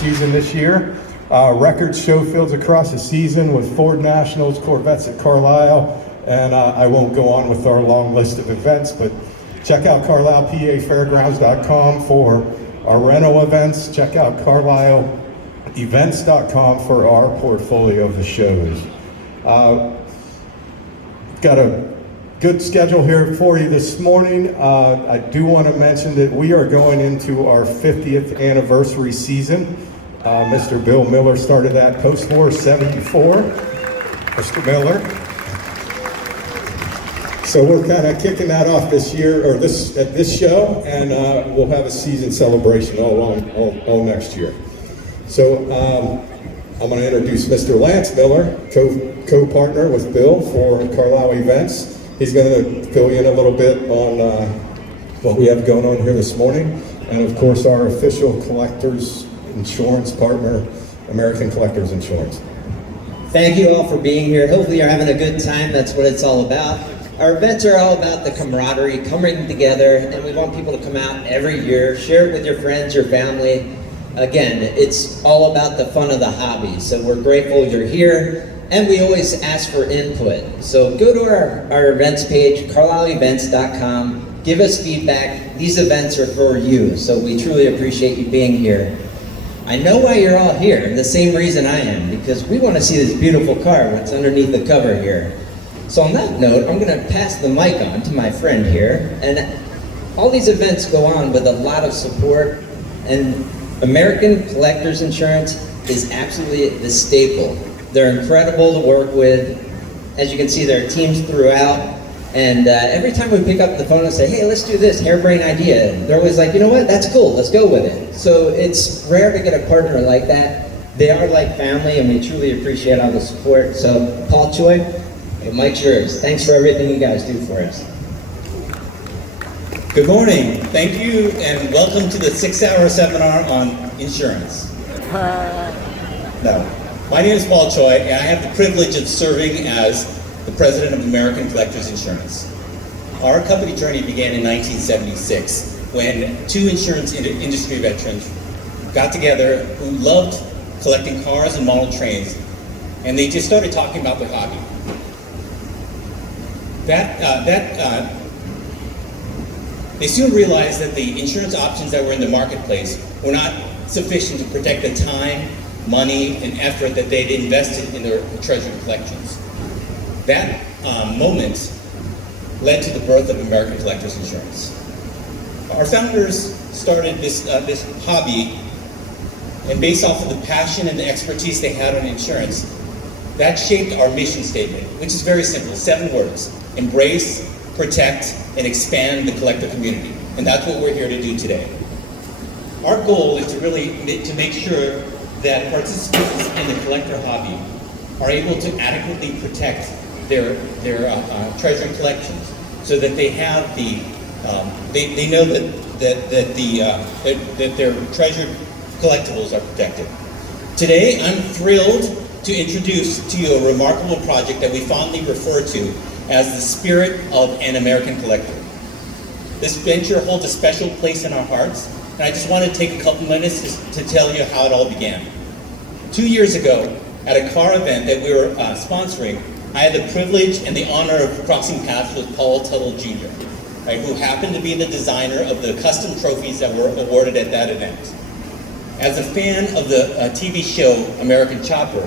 season this year. Record show fields across the season with Ford Nationals, Corvettes at Carlisle, and I won't go on with our long list of events, but check out CarlislePAFairgrounds.com for our rental events. Check out CarlisleEvents.com for our portfolio of the shows. Got a good schedule here for you this morning. I do want to mention that we are going into our 50th anniversary season. Mr. Bill Miller started that post-war 74. Mr. Miller. So we're kind of kicking that off this year, or at this show, and we'll have a season celebration all next year. So I'm going to introduce Mr. Lance Miller, co-partner with Bill for Carlisle Events. He's going to fill you in a little bit on what we have going on here this morning, and of course our official collectors insurance partner, American Collectors Insurance. Thank you all for being here. Hopefully you're having a good time. That's what it's all about. Our events are all about the camaraderie, coming together, and we want people to come out every year, share it with your friends, your family. Again, it's all about the fun of the hobby. So we're grateful you're here, and we always ask for input. So go to our events page, CarlisleEvents.com. Give us feedback. These events are for you, so we truly appreciate you being here. I know why you're all here, the same reason I am, because we want to see this beautiful car that's underneath the cover here. So on that note, I'm going to pass the mic on to my friend here, and all these events go on with a lot of support, and American Collectors Insurance is absolutely the staple. They're incredible to work with. As you can see, there are teams throughout. And every time we pick up the phone and say, hey, let's do this harebrained idea, they're always like, you know what, that's cool, let's go with it. So it's rare to get a partner like that. They are like family, and we truly appreciate all the support. So Paul Choi, the mic's yours. Thanks for everything you guys do for us. Good morning. Thank you, and welcome to the 6-hour seminar on insurance. No. My name is Paul Choi, and I have the privilege of serving as the president of American Collectors Insurance. Our company journey began in 1976 when two insurance industry veterans got together who loved collecting cars and model trains, and they just started talking about their hobby. They soon realized that the insurance options that were in the marketplace were not sufficient to protect the time, money, and effort that they'd invested in their treasured collections. That moment led to the birth of American Collectors Insurance. Our founders started this hobby, and based off of the passion and the expertise they had on insurance, that shaped our mission statement, which is very simple, 7 words: embrace, protect, and expand the collector community. And that's what we're here to do today. Our goal is to make sure that participants in the collector hobby are able to adequately protect their treasured collections, so that they have they know that their treasured collectibles are protected. Today, I'm thrilled to introduce to you a remarkable project that we fondly refer to as the Spirit of an American Collector. This venture holds a special place in our hearts, and I just want to take a couple minutes to tell you how it all began. 2 years ago, at a car event that we were sponsoring, I had the privilege and the honor of crossing paths with Paul Teutul Jr., right, who happened to be the designer of the custom trophies that were awarded at that event. As a fan of the TV show American Chopper,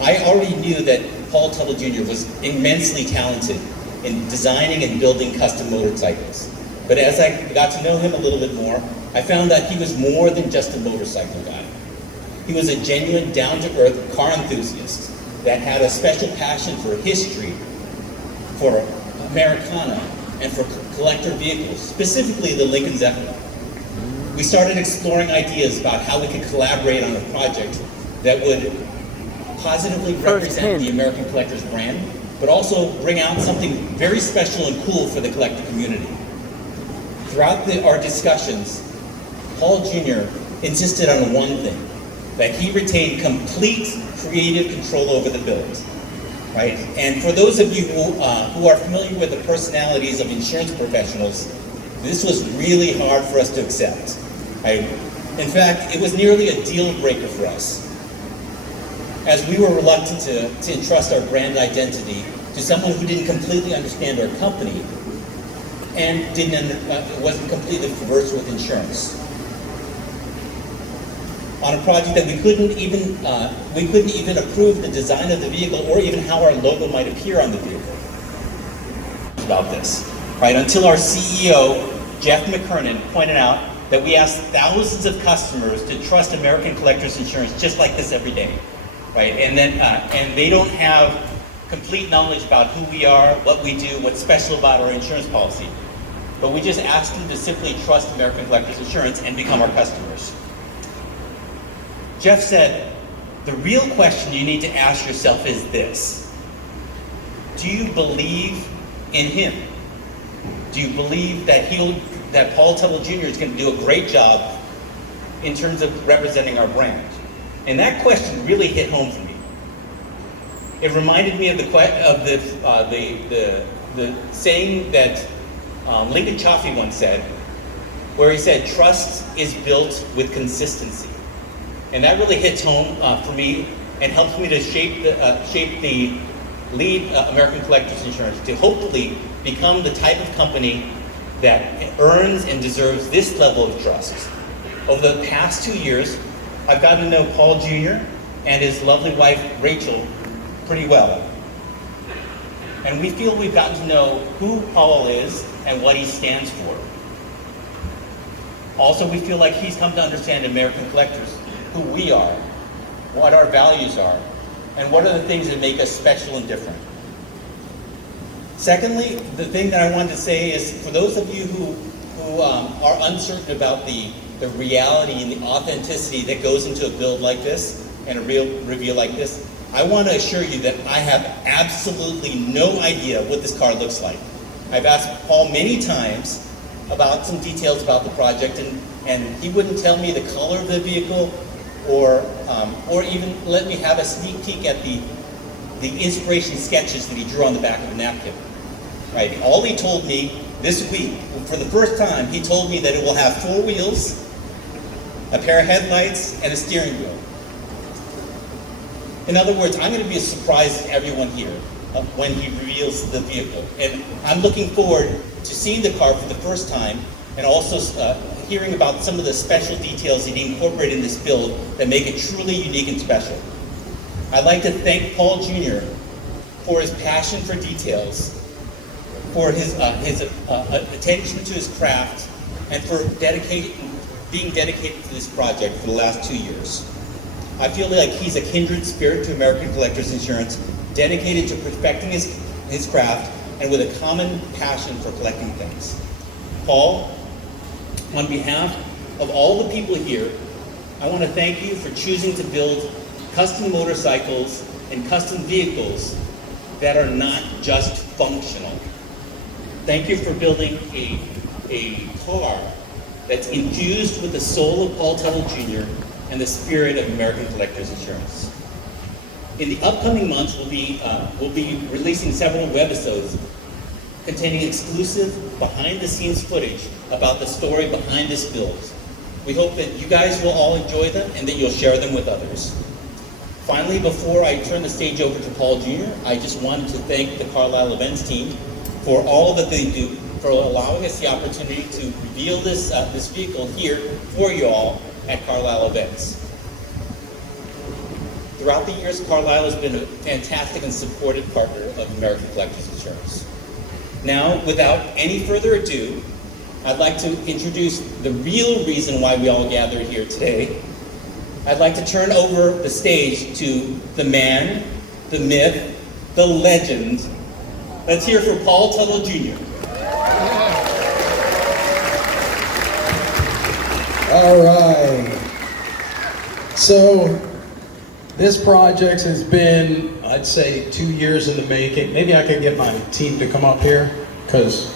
I already knew that Paul Teutul Jr. was immensely talented in designing and building custom motorcycles. But as I got to know him a little bit more, I found that he was more than just a motorcycle guy. He was a genuine, down-to-earth car enthusiast that had a special passion for history, for Americana, and for collector vehicles, specifically the Lincoln Zeppelin. We started exploring ideas about how we could collaborate on a project that would positively represent the American Collectors brand, but also bring out something very special and cool for the collector community. Throughout our discussions, Paul Jr. insisted on one thing: that he retained complete creative control over the build, right? And for those of you who are familiar with the personalities of insurance professionals, this was really hard for us to accept. In fact, it was nearly a deal breaker for us, as we were reluctant to entrust our brand identity to someone who didn't completely understand our company and wasn't completely versed with insurance. On a project that we couldn't even approve the design of the vehicle or even how our logo might appear on the vehicle. About this, right? Until our CEO, Jeff McKernan, pointed out that we ask thousands of customers to trust American Collectors Insurance just like this every day, right? And then, and they don't have complete knowledge about who we are, what we do, what's special about our insurance policy. But we just ask them to simply trust American Collectors Insurance and become our customers. Jeff said, the real question you need to ask yourself is this: do you believe in him? Do you believe that Paul Teutul Jr. is going to do a great job in terms of representing our brand? And that question really hit home for me. It reminded me of the saying that Lincoln Chaffee once said, where he said, "Trust is built with consistency." And that really hits home for me and helps me to shape the lead American Collectors Insurance to hopefully become the type of company that earns and deserves this level of trust. Over the past 2 years, I've gotten to know Paul Jr. and his lovely wife, Rachel, pretty well. And we feel we've gotten to know who Paul is and what he stands for. Also, we feel like he's come to understand American Collectors, who we are, what our values are, and what are the things that make us special and different. Secondly, the thing that I wanted to say is, for those of you who are uncertain about the reality and the authenticity that goes into a build like this and a real reveal like this, I want to assure you that I have absolutely no idea what this car looks like. I've asked Paul many times about some details about the project, and he wouldn't tell me the color of the vehicle or even let me have a sneak peek at the inspiration sketches that he drew on the back of a napkin. Right? All he told me this week, for the first time, he told me that it will have 4 wheels, a pair of headlights, and a steering wheel. In other words, I'm going to be a surprise to everyone here when he reveals the vehicle. And I'm looking forward to seeing the car for the first time and also hearing about some of the special details that he incorporated in this build that make it truly unique and special. I'd like to thank Paul Jr. for his passion for details, for his attention to his craft, and for being dedicated to this project for the last 2 years. I feel like he's a kindred spirit to American Collectors Insurance, dedicated to perfecting his craft and with a common passion for collecting things. Paul, on behalf of all the people here, I want to thank you for choosing to build custom motorcycles and custom vehicles that are not just functional. Thank you for building a car that's infused with the soul of Paul Teutul Jr. and the spirit of American Collectors Insurance. In the upcoming months, we'll be releasing several webisodes containing exclusive behind-the-scenes footage about the story behind this build. We hope that you guys will all enjoy them and that you'll share them with others. Finally, before I turn the stage over to Paul Jr., I just wanted to thank the Carlisle events team for all that they do, for allowing us the opportunity to reveal this vehicle here for you all at Carlisle events. Throughout the years, Carlisle has been a fantastic and supportive partner of American Collectors Insurance. Now, without any further ado, I'd like to introduce the real reason why we all gathered here today. I'd like to turn over the stage to the man, the myth, the legend. Let's hear for Paul Teutul Jr. All right. So this project has been, I'd say, 2 years in the making. Maybe I could get my team to come up here, because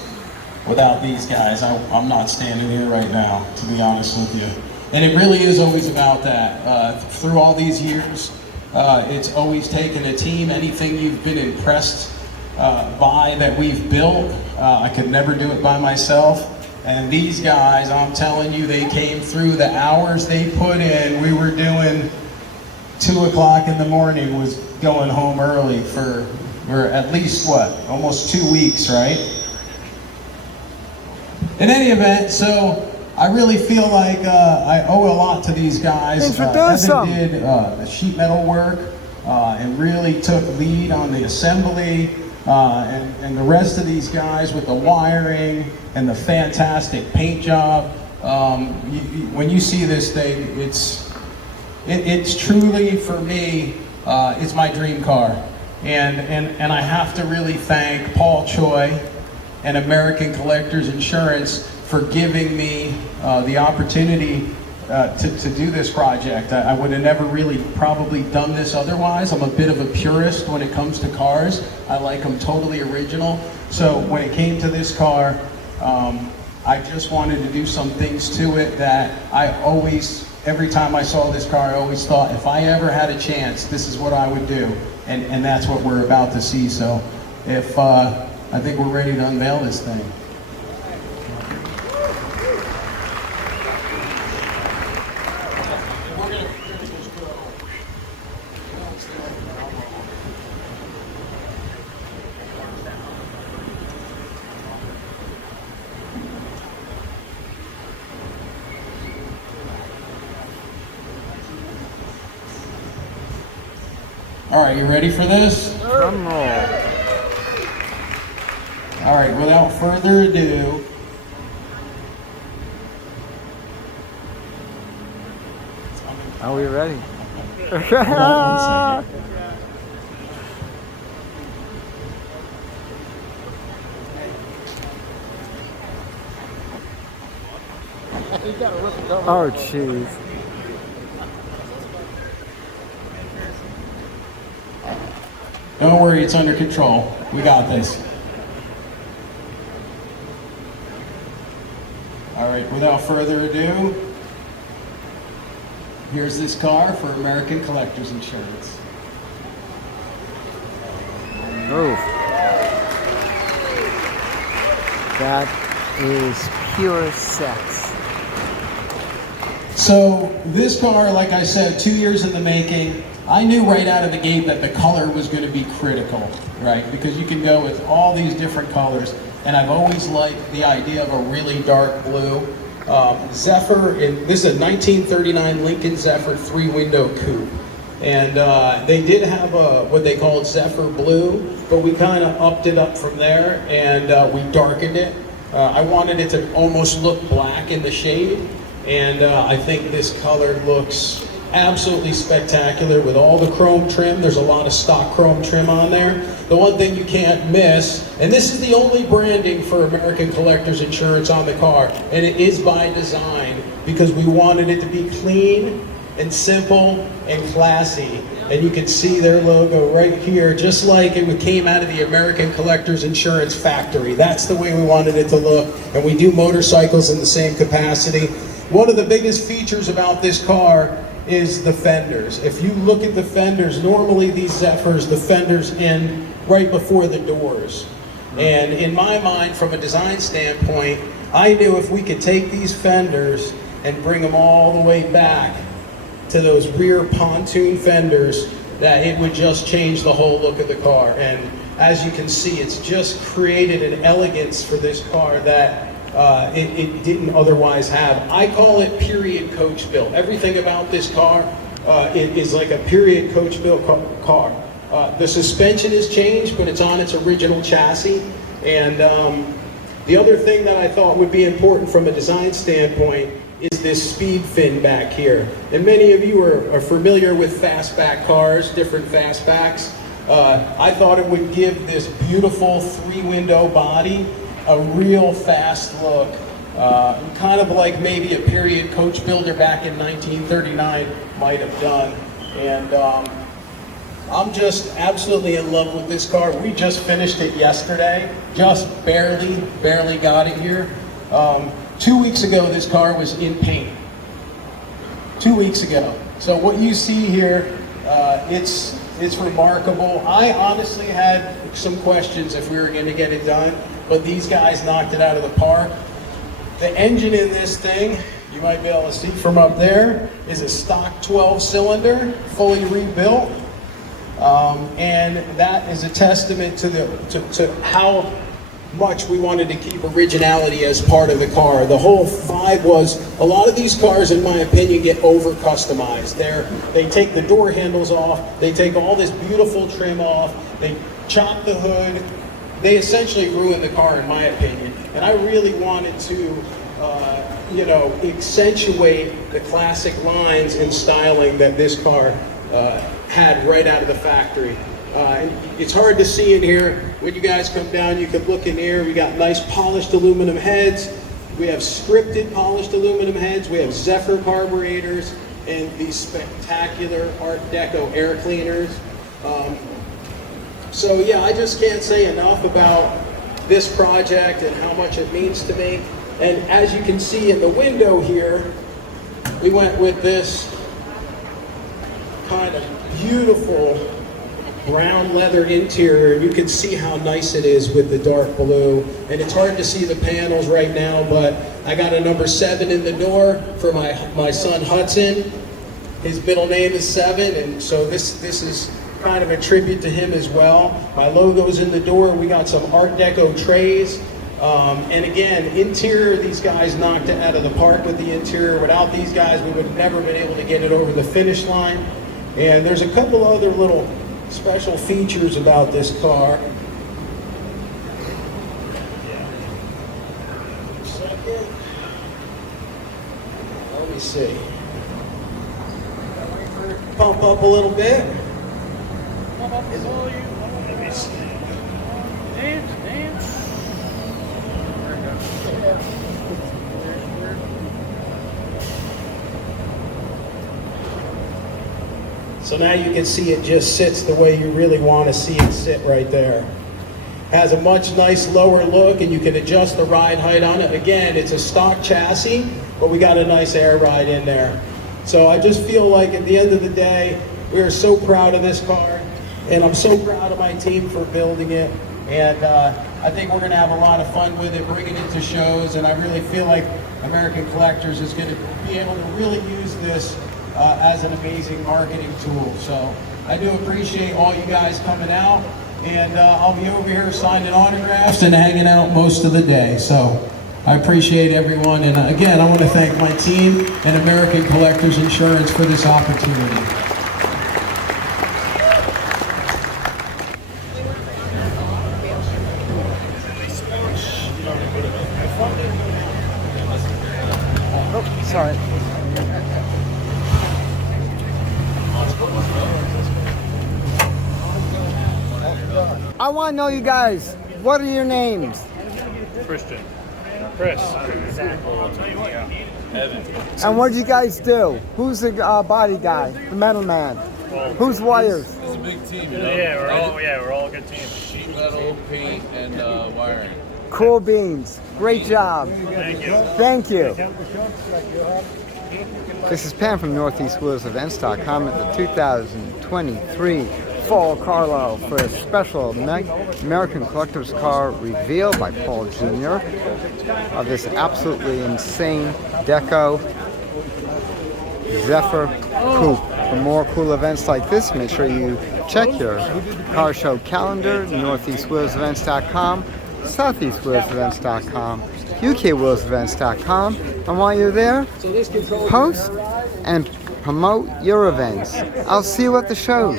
without these guys, I'm not standing here right now, to be honest with you. And it really is always about that. Through all these years, it's always taken a team. Anything you've been impressed by that we've built, I could never do it by myself. And these guys, I'm telling you, they came through the hours they put in. We were doing 2 o'clock in the morning, was going home early for at least what, almost 2 weeks, right? In any event, so I really feel like I owe a lot to these guys. Evan did the sheet metal work and really took lead on the assembly, and the rest of these guys with the wiring and the fantastic paint job. When you see this thing, it's truly, for me, it's my dream car. And I have to really thank Paul Choi and American Collectors Insurance for giving me the opportunity to do this project. I would have never really probably done this otherwise. I'm a bit of a purist when it comes to cars. I like them totally original. So when it came to this car, I just wanted to do some things to it that I always, every time I saw this car, I always thought, if I ever had a chance, this is what I would do. And that's what we're about to see. So if I think we're ready to unveil this thing. All right, you ready for this? Come on. All right, without further ado, Are we ready? hold on 1 second. Oh, jeez. Don't worry, it's under control. We got this. All right, without further ado, here's this car for American Collectors Insurance. Move. That is pure sex. So this car, like I said, 2 years in the making. I knew right out of the gate that the color was going to be critical, right? Because you can go with all these different colors, and I've always liked the idea of a really dark blue. Zephyr, this is a 1939 Lincoln Zephyr 3-window coupe. And they did have what they called Zephyr Blue, but we kind of upped it up from there, and we darkened it. I wanted it to almost look black in the shade, and I think this color looks absolutely spectacular with all the chrome trim. There's a lot of stock chrome trim on there. The one thing you can't miss, and this is the only branding for American Collectors Insurance on the car, and it is by design because we wanted it to be clean and simple and classy. And you can see their logo right here, just like it came out of the American Collectors Insurance factory. That's the way we wanted it to look, and we do motorcycles in the same capacity. One of the biggest features about this car is the fenders. If you look at the fenders, normally these Zephyrs, the fenders end right before the doors. And in my mind, from a design standpoint, I knew if we could take these fenders and bring them all the way back to those rear pontoon fenders, that it would just change the whole look of the car. And as you can see, it's just created an elegance for this car that it didn't otherwise have. I call it period coach built. Everything about this car it is like a period coach built car. The suspension has changed, but it's on its original chassis. And the other thing that I thought would be important from a design standpoint is this speed fin back here. And many of you are familiar with fastback cars, different fastbacks. I thought it would give this beautiful 3-window body a real fast look, kind of like maybe a period coach builder back in 1939 might have done. And I'm just absolutely in love with this car. We just finished it yesterday, just barely got it here. 2 weeks ago, this car was in paint. 2 weeks ago. So what you see here, it's remarkable. I honestly had some questions if we were going to get it done, but these guys knocked it out of the park. The engine in this thing, you might be able to see from up there, is a stock 12-cylinder, fully rebuilt. And that is a testament to how much we wanted to keep originality as part of the car. The whole vibe was, a lot of these cars, in my opinion, get over-customized. They take the door handles off, they take all this beautiful trim off, they chop the hood. They essentially ruin the car, in my opinion. And I really wanted to, accentuate the classic lines and styling that this car had right out of the factory. And it's hard to see in here. When you guys come down, you can look in here. We got nice polished aluminum heads. We have scripted polished aluminum heads. We have Zephyr carburetors and these spectacular Art Deco air cleaners. So yeah, I just can't say enough about this project and how much it means to me. And as you can see in the window here, we went with this kind of beautiful brown leather interior. You can see how nice it is with the dark blue. And it's hard to see the panels right now, but I got a number 7 in the door for my son Hudson. His middle name is 7, and so this is kind of a tribute to him as well. My logo's in the door. We got some Art Deco trays. And again, interior, these guys knocked it out of the park with the interior. Without these guys, we would have never been able to get it over the finish line. And there's a couple other little special features about this car. Second. Let me see. Pump up a little bit. So now you can see it just sits the way you really want to see it sit right there. Has a much nice lower look, and you can adjust the ride height on it. Again, it's a stock chassis, but we got a nice air ride in there. So I just feel like at the end of the day, we are so proud of this car, and I'm so proud of my team for building it. And I think we're going to have a lot of fun with it, bringing it to shows, and I really feel like American Collectors is going to be able to really use this as an amazing marketing tool. So I do appreciate all you guys coming out, and I'll be over here signing autographs and hanging out most of the day. So I appreciate everyone, and again, I want to thank my team and American Collectors Insurance for this opportunity. Oh, sorry. I want to know, you guys, what are your names? Christian. Chris. Evan. And what do you guys do? Who's the body guy, the metal man? Well, Who's wires? It's a big team, you know? Yeah, we're all a good team. Sheet metal, paint, and wiring. Cool beans. Great job. Thank you. Thank you. This is Pam from NortheastWheelsEvents.com at the 2023 Fall Carlisle for a special American Collector's Car reveal by Paul Jr. of this absolutely insane Deco Zephyr Coupe. For more cool events like this, make sure you check your car show calendar, NortheastWheelsEvents.com, SoutheastWheelsEvents.com, UKWheelsEvents.com, and while you're there, post and promote your events. I'll see you at the shows.